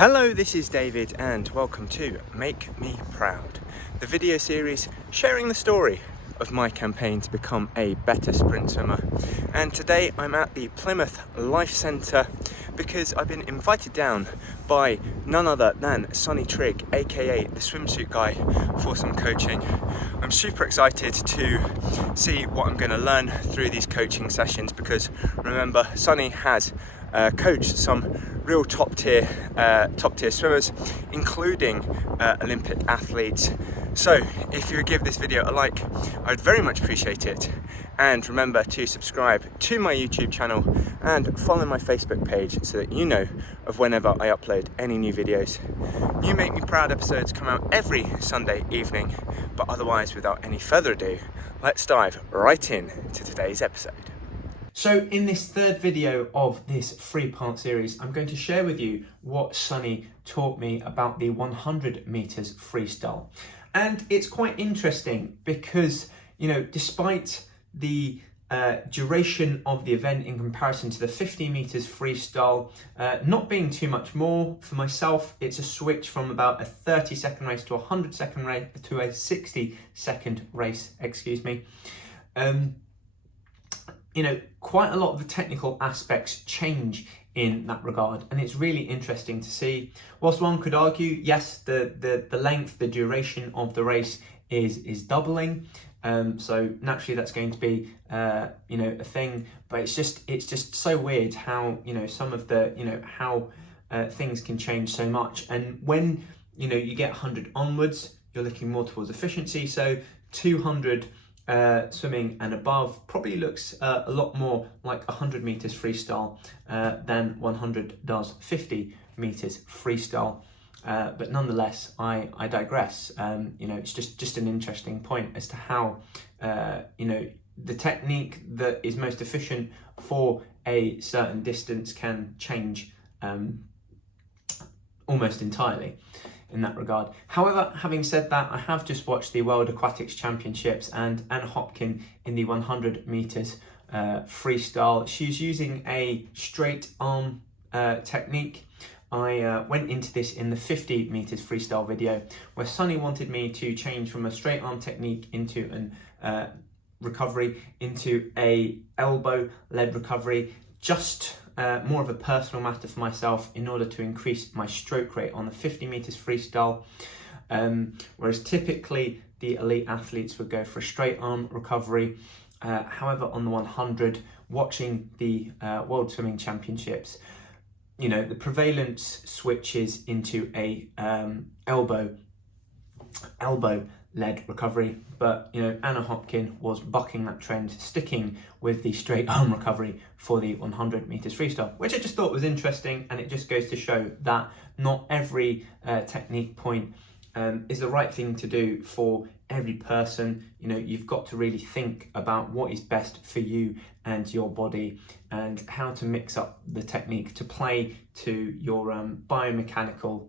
Hello, this is David and welcome to Make Me Proud, the video series sharing the story of my campaign to become a better sprint swimmer. And today I'm at the Plymouth Life Centre because I've been invited down by none other than Sonny Trigg A.K.A, the swimsuit guy, for some coaching. I'm super excited to see what I'm going to learn through these coaching sessions because remember, Sonny has coached some real top tier swimmers, including Olympic athletes. So if you would give this video a like, I'd very much appreciate it. And remember to subscribe to my YouTube channel and follow my Facebook page so that you know of whenever I upload any new videos. New Make Me Proud episodes come out every Sunday evening, but otherwise, without any further ado, let's dive right in to today's episode. So in this third video of this 3-part series, I'm going to share with you what Sonny taught me about the 100 meters freestyle. And it's quite interesting because, you know, despite the duration of the event in comparison to the 50 meters freestyle not being too much more, for myself, it's a switch from about a 30-second race to a 100-second race to a 60-second race, excuse me. You know, quite a lot of the technical aspects change in that regard, and it's really interesting to see. Whilst one could argue, yes, the length, the duration of the race is doubling, so naturally that's going to be you know, a thing. But it's just so weird how, you know, some of the, you know, how things can change so much. And when, you know, you get 100 onwards, you're looking more towards efficiency. So 200 swimming and above probably looks a lot more like 100 meters freestyle than 100 does 50 meters freestyle. But nonetheless, I digress. You know, it's just an interesting point as to how, you know, the technique that is most efficient for a certain distance can change almost entirely in that regard. However, having said that, I have just watched the World Aquatics Championships and Anna Hopkin in the 100 meters freestyle. She's using a straight arm technique. I went into this in the 50 meters freestyle video where Sonny wanted me to change from a straight arm technique into an recovery into a elbow led recovery, just more of a personal matter for myself in order to increase my stroke rate on the 50 meters freestyle. Whereas typically the elite athletes would go for a straight arm recovery. However, on the 100, watching the World Swimming Championships, you know, the prevalence switches into a elbow led recovery, but you know, Anna Hopkin was bucking that trend, sticking with the straight arm recovery for the 100 meters freestyle, which I just thought was interesting. And it just goes to show that not every technique point is the right thing to do for every person. You know, you've got to really think about what is best for you and your body and how to mix up the technique to play to your biomechanical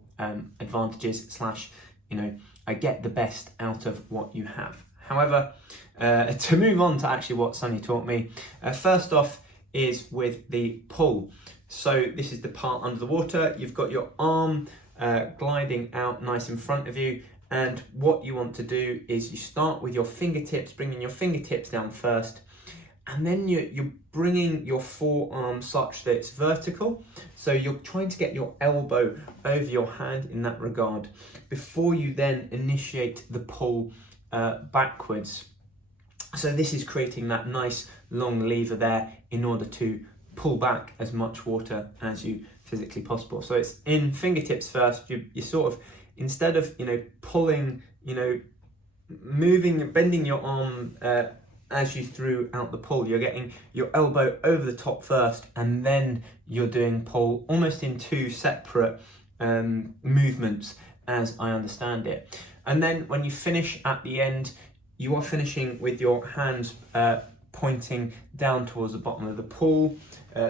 advantages / you know, I get the best out of what you have. However, to move on to actually what Sonny taught me, first off is with the pull. So this is the part under the water. You've got your arm gliding out nice in front of you. And what you want to do is you start with your fingertips, bringing your fingertips down first. And then you're bringing your forearm such that it's vertical. So you're trying to get your elbow over your hand in that regard before you then initiate the pull backwards. So this is creating that nice long lever there in order to pull back as much water as you physically possible. So it's in fingertips first. You sort of, instead of, you know, pulling, you know, bending your arm as you threw out the pull, you're getting your elbow over the top first, and then you're doing pull almost in two separate movements as I understand it. And then when you finish at the end, you are finishing with your hands pointing down towards the bottom of the pool.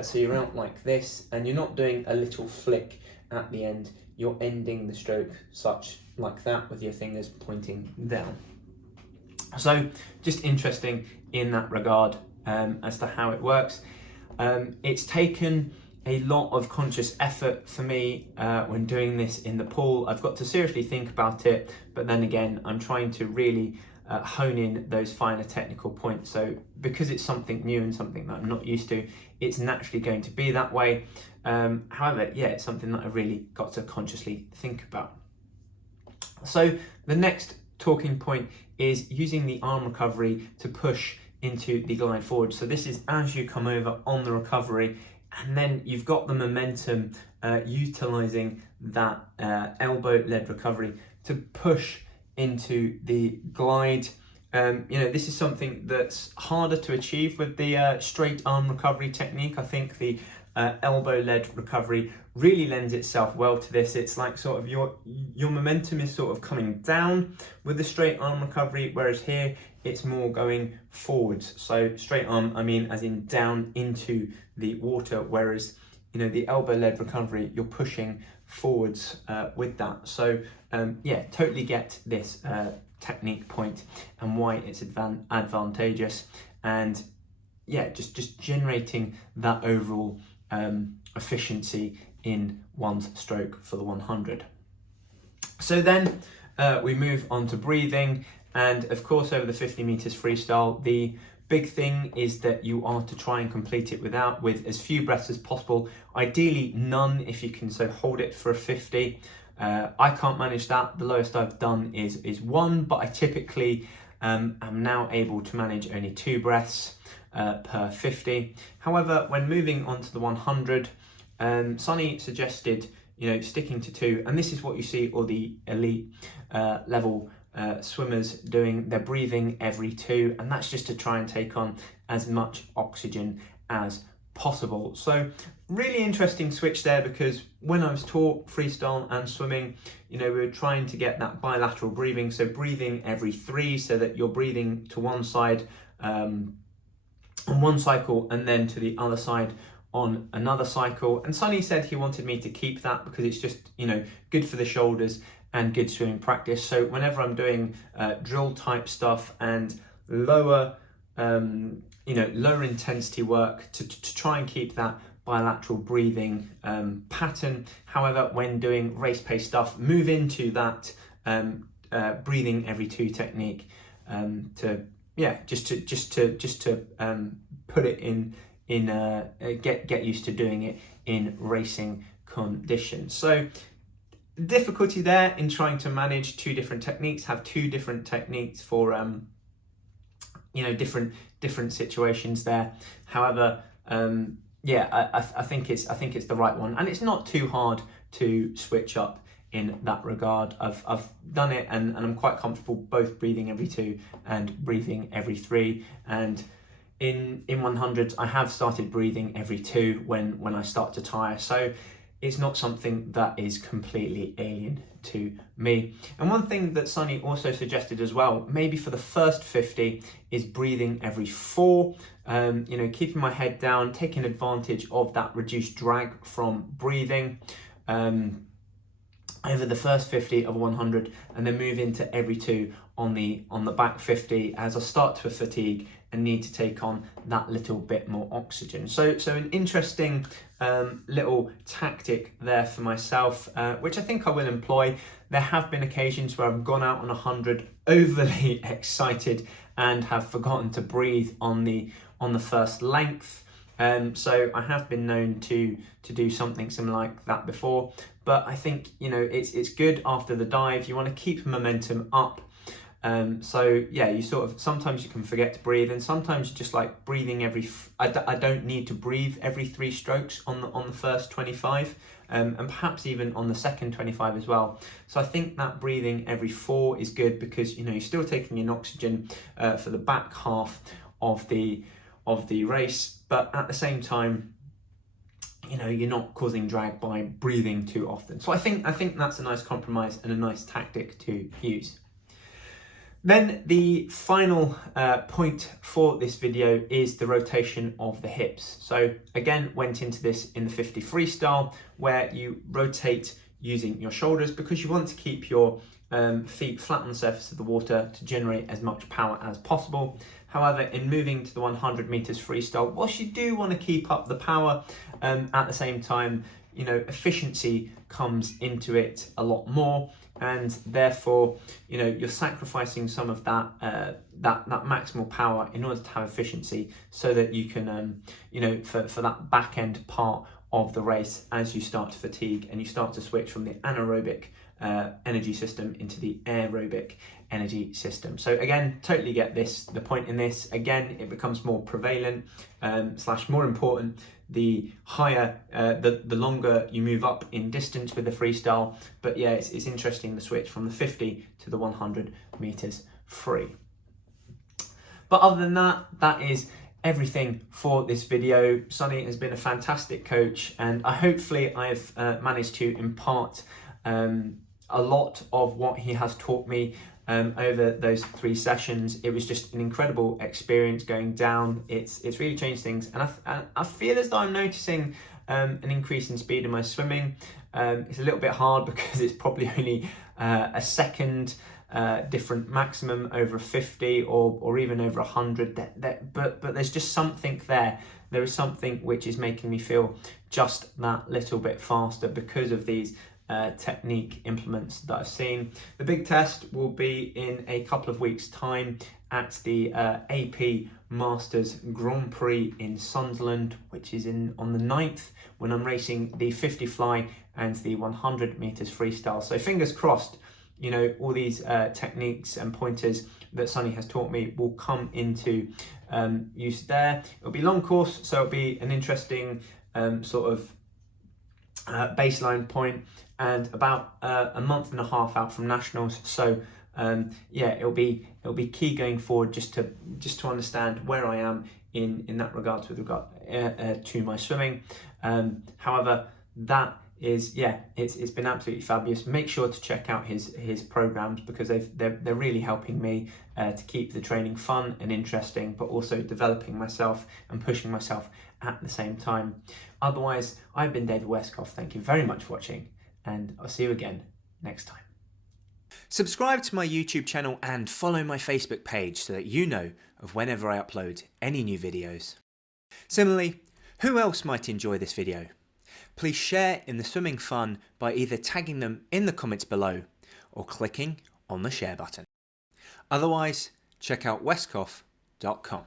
So you're out like this, and you're not doing a little flick at the end. You're ending the stroke such like that with your fingers pointing down. So just interesting in that regard as to how it works. It's taken a lot of conscious effort for me when doing this in the pool. I've got to seriously think about it, but then again, I'm trying to really hone in those finer technical points. So because it's something new and something that I'm not used to, it's naturally going to be that way. However, yeah, it's something that I really got to consciously think about. So the next talking point is using the arm recovery to push into the glide forward. So this is as you come over on the recovery, and then you've got the momentum utilizing that elbow-led recovery to push into the glide. This is something that's harder to achieve with the straight arm recovery technique. I think the elbow-led recovery really lends itself well to this. It's like sort of your momentum is sort of coming down with the straight arm recovery, whereas here it's more going forwards. So straight arm, I mean as in down into the water, whereas the elbow-led recovery, you're pushing forwards with that. So yeah, totally get this technique point and why it's advantageous, and yeah, just generating that overall efficiency in one's stroke for the 100. So then we move on to breathing, and of course over the 50 meters freestyle, the big thing is that you are to try and complete it with as few breaths as possible, ideally none if you can, so hold it for a 50. I can't manage that. The lowest I've done is 1, but I typically am now able to manage only 2 breaths per 50. However, when moving on to the 100, Sonny suggested sticking to 2, and this is what you see all the elite level swimmers doing. They're breathing every 2, and that's just to try and take on as much oxygen as possible. So really interesting switch there, because when I was taught freestyle and swimming, we were trying to get that bilateral breathing, so breathing every 3, so that you're breathing to one side on one cycle and then to the other side on another cycle. And Sonny said he wanted me to keep that because it's just good for the shoulders and good swimming practice. So whenever I'm doing drill type stuff and lower lower intensity work, to try and keep that bilateral breathing pattern. However, when doing race pace stuff, move into that breathing every 2 technique to put it in get used to doing it in racing conditions. So difficulty there in trying to manage 2 different techniques, have 2 different techniques for different situations there. However, I think it's the right one, and it's not too hard to switch up in that regard. I've done it, and I'm quite comfortable both breathing every 2 and breathing every 3. And in 100s, I have started breathing every 2 when I start to tire. So it's not something that is completely alien to me. And one thing that Sonny also suggested as well, maybe for the first 50, is breathing every 4. Keeping my head down, taking advantage of that reduced drag from breathing over the first 50 of 100, and then move into every 2 on the back 50 as I start to fatigue and need to take on that little bit more oxygen. So an interesting little tactic there for myself, which I think I will employ. There have been occasions where I've gone out on 100 overly excited and have forgotten to breathe on the first length. So I have been known to do something similar like that before, but I think it's good after the dive. You want to keep momentum up. So yeah, you sometimes you can forget to breathe, and sometimes you just like breathing I don't need to breathe every 3 strokes on the first 25, and perhaps even on the second 25 as well. So I think that breathing every 4 is good, because you're still taking in oxygen for the back half of the race, but at the same time, you're not causing drag by breathing too often. So I think that's a nice compromise and a nice tactic to use. Then the final point for this video is the rotation of the hips. So again, went into this in the 50 freestyle, where you rotate using your shoulders, because you want to keep your feet flat on the surface of the water to generate as much power as possible. However, in moving to the 100 meters freestyle, whilst you do want to keep up the power, at the same time, you know, efficiency comes into it a lot more, and therefore, you know, you're sacrificing some of that that maximal power in order to have efficiency, so that you can, you know, for that back end part of the race, as you start to fatigue and you start to switch from the anaerobic energy system into the aerobic energy system. So again, totally get this. The point in this, again, it becomes more prevalent slash more important the higher, the longer you move up in distance with the freestyle. But yeah, it's interesting the switch from the 50 to the 100 meters free. But other than that, that is everything for this video. Sonny has been a fantastic coach, and hopefully I've managed to impart a lot of what he has taught me over those 3 sessions. It was just an incredible experience going down. It's really changed things, and I feel as though I'm noticing an increase in speed in my swimming. It's a little bit hard because it's probably only a second different maximum over a 50 or even over 100, but there's just something there. There is something which is making me feel just that little bit faster because of these technique implements that I've seen. The big test will be in a couple of weeks' time at the AP Masters Grand Prix in Sunderland, which is on the 9th, when I'm racing the 50 fly and the 100 meters freestyle. So fingers crossed, you know, all these techniques and pointers that Sonny has taught me will come into use there. It'll be a long course, so it'll be an interesting sort of baseline point, and about a month and a half out from nationals. So yeah, it'll be key going forward just to understand where I am in that regards with regard to my swimming. However, that is, yeah, it's been absolutely fabulous. Make sure to check out his programs, because they're really helping me to keep the training fun and interesting, but also developing myself and pushing myself at the same time. Otherwise, I've been David Westcough. Thank you very much for watching, and I'll see you again next time. Subscribe to my YouTube channel and follow my Facebook page so that you know of whenever I upload any new videos. Similarly, who else might enjoy this video? Please share in the swimming fun by either tagging them in the comments below or clicking on the share button. Otherwise, check out westcough.com.